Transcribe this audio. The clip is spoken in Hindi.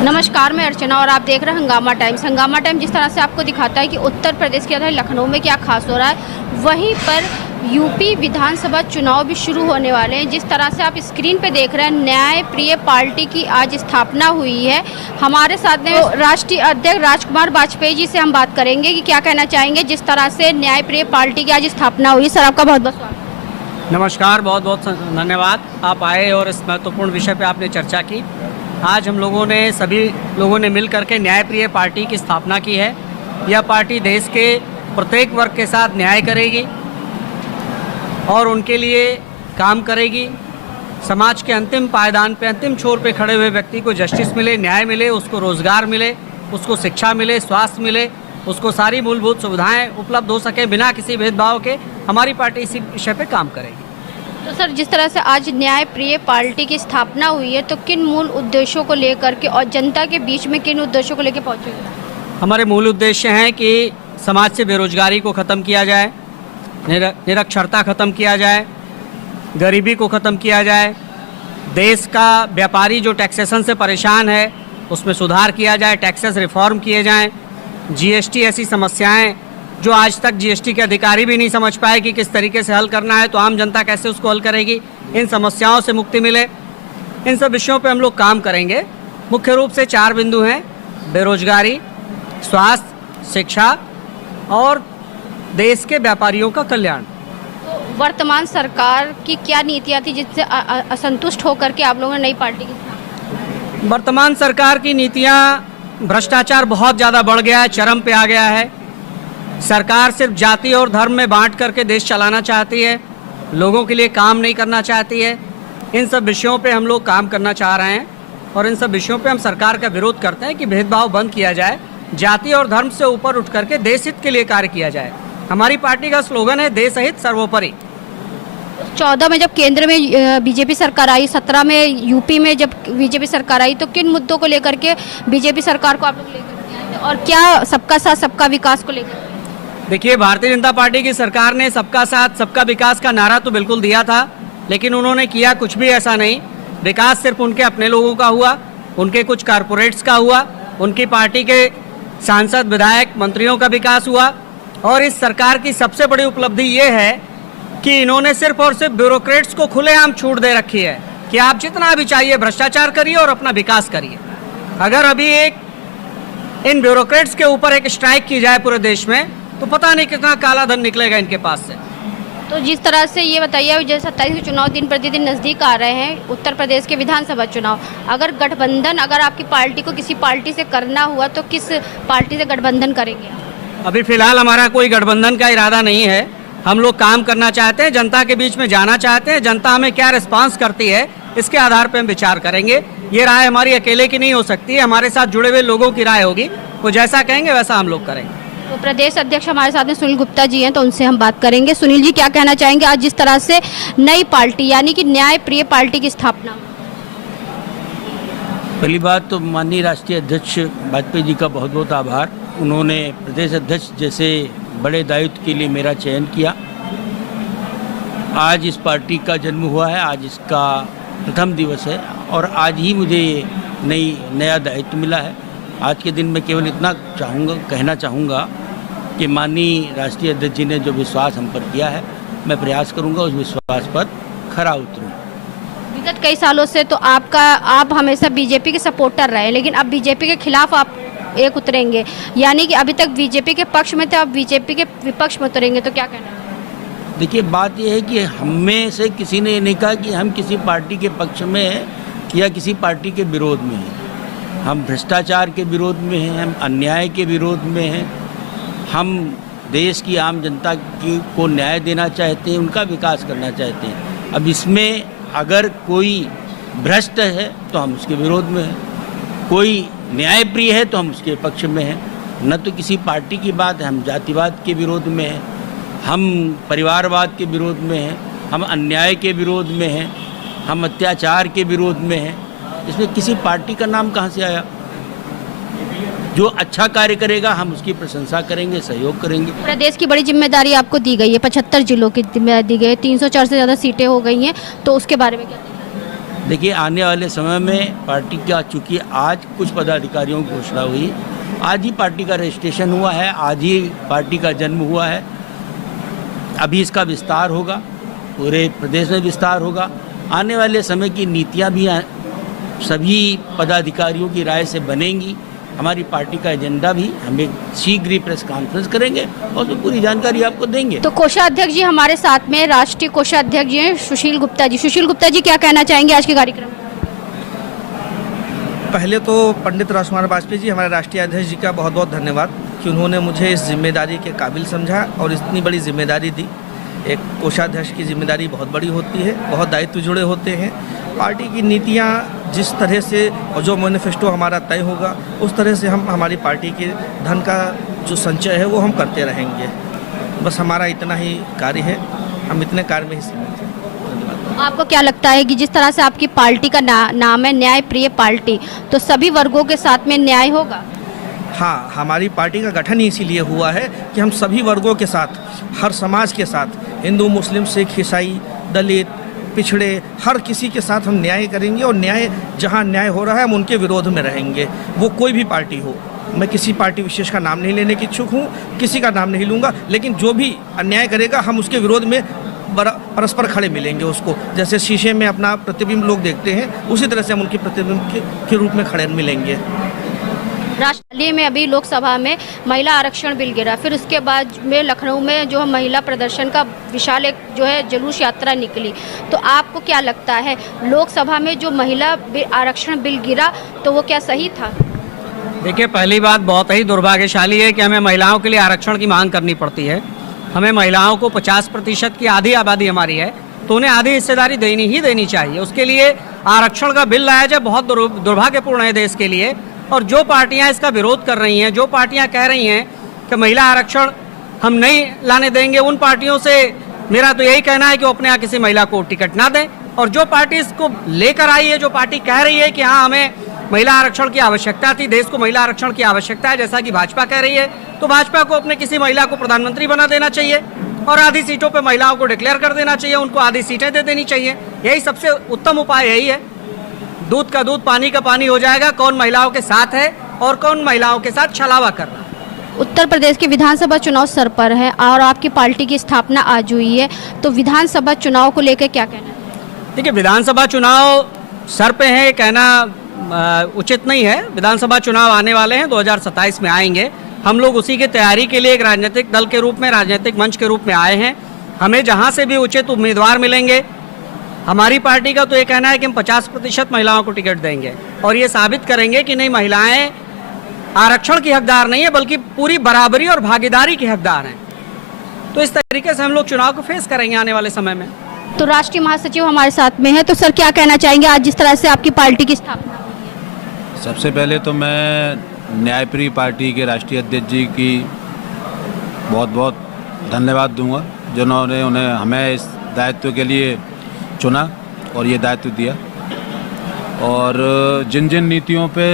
नमस्कार, मैं अर्चना और आप देख रहे हैं हंगामा टाइम्स। हंगामा टाइम जिस तरह से आपको दिखाता है कि उत्तर प्रदेश के अंदर लखनऊ में क्या खास हो रहा है, वहीं पर यूपी विधानसभा चुनाव भी शुरू होने वाले हैं। जिस तरह से आप स्क्रीन पे देख रहे हैं, न्याय प्रिय पार्टी की आज स्थापना हुई है। हमारे साथ में राष्ट्रीय अध्यक्ष राजकुमार वाजपेयी जी से हम बात करेंगे कि क्या कहना चाहेंगे जिस तरह से न्याय प्रिय पार्टी की आज स्थापना हुई। सर, आपका बहुत बहुत स्वागत। नमस्कार, बहुत बहुत धन्यवाद। आप आए और इस महत्वपूर्ण विषय पे आपने चर्चा की। आज हम लोगों ने सभी लोगों ने मिल करके न्यायप्रिय पार्टी की स्थापना की है। यह पार्टी देश के प्रत्येक वर्ग के साथ न्याय करेगी और उनके लिए काम करेगी। समाज के अंतिम पायदान पे, अंतिम छोर पे खड़े हुए व्यक्ति को जस्टिस मिले, न्याय मिले, उसको रोज़गार मिले, उसको शिक्षा मिले, स्वास्थ्य मिले, उसको सारी मूलभूत सुविधाएं उपलब्ध हो सके बिना किसी भेदभाव के। हमारी पार्टी इसी विषय पे काम करेगी। तो सर, जिस तरह से आज न्याय प्रिय पार्टी की स्थापना हुई है, तो किन मूल उद्देश्यों को लेकर के और जनता के बीच में किन उद्देश्यों को लेकर पहुंचेंगे? हमारे मूल उद्देश्य हैं कि समाज से बेरोजगारी को ख़त्म किया जाए, निरक्षरता ख़त्म किया जाए, गरीबी को ख़त्म किया जाए, देश का व्यापारी जो टैक्सेशन से परेशान है उसमें सुधार किया जाए, टैक्सेस रिफॉर्म किए जाएं, जीएसटी ऐसी समस्याएं जो आज तक जीएसटी के अधिकारी भी नहीं समझ पाए कि किस तरीके से हल करना है, तो आम जनता कैसे उसको हल करेगी, इन समस्याओं से मुक्ति मिले। इन सब विषयों पे हम लोग काम करेंगे। मुख्य रूप से 4 बिंदु हैं: बेरोजगारी, स्वास्थ्य, शिक्षा और देश के व्यापारियों का कल्याण। तो वर्तमान सरकार की क्या नीतियाँ थी जिससे असंतुष्ट होकर के आप लोगों ने नई पार्टी की स्थापना? वर्तमान सरकार की नीतियाँ, भ्रष्टाचार बहुत ज़्यादा बढ़ गया है, चरम पे आ गया है। सरकार सिर्फ जाति और धर्म में बांट करके देश चलाना चाहती है, लोगों के लिए काम नहीं करना चाहती है। इन सब विषयों पे हम लोग काम करना चाह रहे हैं और इन सब विषयों पे हम सरकार का विरोध करते हैं कि भेदभाव बंद किया जाए, जाति और धर्म से ऊपर उठ करके देश हित के लिए कार्य किया जाए। हमारी पार्टी का स्लोगन है देश हित सर्वोपरि। 14 में जब केंद्र में बीजेपी सरकार आई, 17 में यूपी में जब बीजेपी सरकार आई, तो किन मुद्दों को लेकर के बीजेपी सरकार को आप लोग लेकर के आए थे और क्या सबका साथ सबका विकास को लेकर? देखिए, भारतीय जनता पार्टी की सरकार ने सबका साथ सबका विकास का नारा तो बिल्कुल दिया था, लेकिन उन्होंने किया कुछ भी ऐसा नहीं। विकास सिर्फ उनके अपने लोगों का हुआ, उनके कुछ कारपोरेट्स का हुआ, उनकी पार्टी के सांसद, विधायक, मंत्रियों का विकास हुआ। और इस सरकार की सबसे बड़ी उपलब्धि ये है कि इन्होंने सिर्फ और सिर्फ ब्यूरोक्रेट्स को खुलेआम छूट दे रखी है कि आप जितना भी चाहिए भ्रष्टाचार करिए और अपना विकास करिए। अगर अभी इन ब्यूरोक्रेट्स के ऊपर एक स्ट्राइक की जाए पूरे देश में, तो पता नहीं कितना काला धन निकलेगा इनके पास से। तो जिस तरह से ये बताइए, जैसे 27 के चुनाव दिन प्रतिदिन नज़दीक आ रहे हैं, उत्तर प्रदेश के विधानसभा चुनाव, अगर गठबंधन अगर आपकी पार्टी को किसी पार्टी से करना हुआ तो किस पार्टी से गठबंधन करेंगे? अभी फिलहाल हमारा कोई गठबंधन का इरादा नहीं है। हम लोग काम करना चाहते हैं, जनता के बीच में जाना चाहते हैं। जनता हमें क्या रिस्पांस करती है इसके आधार पर हम विचार करेंगे। ये राय हमारी अकेले की नहीं हो सकती है, हमारे साथ जुड़े हुए लोगों की राय होगी। वो जैसा कहेंगे वैसा हम लोग करेंगे। तो प्रदेश अध्यक्ष हमारे साथ में सुनील गुप्ता जी हैं, तो उनसे हम बात करेंगे। सुनील जी, क्या कहना चाहेंगे आज जिस तरह से नई पार्टी यानी कि न्याय प्रिय पार्टी की स्थापना? पहली बात तो माननीय राष्ट्रीय अध्यक्ष वाजपेयी जी का बहुत बहुत आभार। उन्होंने प्रदेश अध्यक्ष जैसे बड़े दायित्व के लिए मेरा चयन किया। आज इस पार्टी का जन्म हुआ है, आज इसका प्रथम दिवस है और आज ही मुझे नया दायित्व मिला है। आज के दिन मैं केवल इतना कहना चाहूँगा कि माननीय राष्ट्रीय अध्यक्ष जी ने जो विश्वास हम पर किया है, मैं प्रयास करूँगा उस विश्वास पर खरा उतरूँ। विगत कई सालों से तो आप हमेशा बीजेपी के सपोर्टर रहे, लेकिन अब बीजेपी के खिलाफ आप एक उतरेंगे, यानी कि अभी तक बीजेपी के पक्ष में थे, अब बीजेपी के विपक्ष में उतरेंगे, तो क्या कहना? देखिए, बात यह है कि हमें से किसी ने ये नहीं कहा कि हम किसी पार्टी के पक्ष में हैं या किसी पार्टी के विरोध में हैं। हम भ्रष्टाचार के विरोध में हैं, हम अन्याय के विरोध में हैं, हम देश की आम जनता को न्याय देना चाहते हैं, उनका विकास करना चाहते हैं। अब इसमें अगर कोई भ्रष्ट है तो हम उसके विरोध में हैं, कोई न्यायप्रिय है तो हम उसके पक्ष में हैं। न तो किसी पार्टी की बात है, हम जातिवाद के विरोध में हैं, हम परिवारवाद के विरोध में हैं, हम अन्याय के विरोध में हैं, हम अत्याचार के विरोध में हैं। इसमें किसी पार्टी का नाम कहाँ से आया? जो अच्छा कार्य करेगा हम उसकी प्रशंसा करेंगे, सहयोग करेंगे। प्रदेश की बड़ी जिम्मेदारी आपको दी गई है, 75 जिलों की जिम्मेदारी दी गई है, 304 से ज़्यादा सीटें हो गई हैं, तो उसके बारे में क्या? देखिए, आने वाले समय में पार्टी का, चूँकि आज कुछ पदाधिकारियों की घोषणा हुई, आज ही पार्टी का रजिस्ट्रेशन हुआ है, आज ही पार्टी का जन्म हुआ है, अभी इसका विस्तार होगा, पूरे प्रदेश में विस्तार होगा। आने वाले समय की नीतियां भी सभी पदाधिकारियों की राय से बनेंगी। हमारी पार्टी का एजेंडा भी हमें शीघ्र ही प्रेस कॉन्फ्रेंस करेंगे और उसमें पूरी जानकारी आपको देंगे। तो कोषाध्यक्ष जी हमारे साथ में राष्ट्रीय कोषाध्यक्ष जी हैं सुशील गुप्ता जी। सुशील गुप्ता जी, क्या कहना चाहेंगे आज के कार्यक्रम में? पहले तो पंडित राजकुमार वाजपेयी जी, हमारे राष्ट्रीय अध्यक्ष जी का बहुत बहुत धन्यवाद कि उन्होंने मुझे इस जिम्मेदारी के काबिल समझा और इतनी बड़ी जिम्मेदारी दी। एक कोषाध्यक्ष की जिम्मेदारी बहुत बड़ी होती है, बहुत दायित्व जुड़े होते हैं। पार्टी की नीतियाँ जिस तरह से और जो मैनिफेस्टो हमारा तय होगा उस तरह से हम हमारी पार्टी के धन का जो संचय है वो हम करते रहेंगे। बस हमारा इतना ही कार्य है, हम इतने कार्य में ही सीमित हैं। आपको क्या लगता है कि जिस तरह से आपकी पार्टी का नाम है न्याय प्रिय पार्टी, तो सभी वर्गों के साथ में न्याय होगा? हाँ, हमारी पार्टी का गठन ही इसीलिए हुआ है कि हम सभी वर्गों के साथ, हर समाज के साथ, हिंदू, मुस्लिम, सिख, ईसाई, दलित, पिछड़े, हर किसी के साथ हम न्याय करेंगे और न्याय जहाँ न्याय हो रहा है हम उनके विरोध में रहेंगे, वो कोई भी पार्टी हो। मैं किसी पार्टी विशेष का नाम नहीं लेने की इच्छुक हूँ, किसी का नाम नहीं लूँगा, लेकिन जो भी अन्याय करेगा हम उसके विरोध में परस्पर खड़े मिलेंगे उसको। जैसे शीशे में अपना प्रतिबिंब लोग देखते हैं, उसी तरह से हम उनके प्रतिबिंब के रूप में खड़े मिलेंगे। राष्ट्रीय में अभी लोकसभा में महिला आरक्षण बिल गिरा, फिर उसके बाद में लखनऊ में जो महिला प्रदर्शन का विशाल एक जो है जुलूस यात्रा निकली। तो आपको क्या लगता है, लोकसभा में जो महिला आरक्षण बिल गिरा तो वो क्या सही था? देखिए, पहली बात बहुत ही दुर्भाग्यशाली है कि हमें महिलाओं के लिए आरक्षण की मांग करनी पड़ती है। हमें महिलाओं को 50% की आधी आबादी हमारी है, तो उन्हें आधी हिस्सेदारी देनी ही देनी चाहिए। उसके लिए आरक्षण का बिल लाया जाए, बहुत दुर्भाग्यपूर्ण है देश के लिए। और जो पार्टियां इसका विरोध कर रही हैं, जो पार्टियां कह रही हैं कि महिला आरक्षण हम नहीं लाने देंगे, उन पार्टियों से मेरा तो यही कहना है कि वो अपने यहाँ किसी महिला को टिकट ना दें। और जो पार्टी इसको लेकर आई है, जो पार्टी कह रही है कि हाँ हमें महिला आरक्षण की आवश्यकता थी, देश को महिला आरक्षण की आवश्यकता है, जैसा कि भाजपा कह रही है, तो भाजपा को अपने किसी महिला को प्रधानमंत्री बना देना चाहिए और आधी सीटों पर महिलाओं को डिक्लेयर कर देना चाहिए, उनको आधी सीटें दे देनी चाहिए। यही सबसे उत्तम उपाय यही है। दूध का दूध, पानी का पानी हो जाएगा, कौन महिलाओं के साथ है और कौन महिलाओं के साथ छलावा कर रहा है। उत्तर प्रदेश के विधानसभा चुनाव सर पर है और आपकी पार्टी की स्थापना आज हुई है, तो विधानसभा चुनाव को लेकर क्या कहना है? देखिए, विधानसभा चुनाव सर पे है कहना उचित नहीं है। विधानसभा चुनाव आने वाले हैं, 2027 में आएंगे। हम लोग उसी की तैयारी के लिए एक राजनीतिक दल के रूप में, राजनीतिक मंच के रूप में आए हैं। हमें जहाँ से भी उचित उम्मीदवार मिलेंगे, हमारी पार्टी का तो ये कहना है कि हम 50% महिलाओं को टिकट देंगे और ये साबित करेंगे कि नहीं, महिलाएं आरक्षण की हकदार नहीं है बल्कि पूरी बराबरी और भागीदारी की हकदार हैं। तो इस तरीके से हम लोग चुनाव को फेस करेंगे आने वाले समय में। तो राष्ट्रीय महासचिव हमारे साथ में है, तो सर क्या कहना चाहेंगे आज जिस तरह से आपकी पार्टी की स्थापना हुई है? सबसे पहले तो मैं न्यायप्रिय पार्टी के राष्ट्रीय अध्यक्ष जी की बहुत बहुत धन्यवाद दूंगा, जिन्होंने हमें इस दायित्व के लिए चुना और ये दायित्व दिया। और जिन जिन नीतियों पे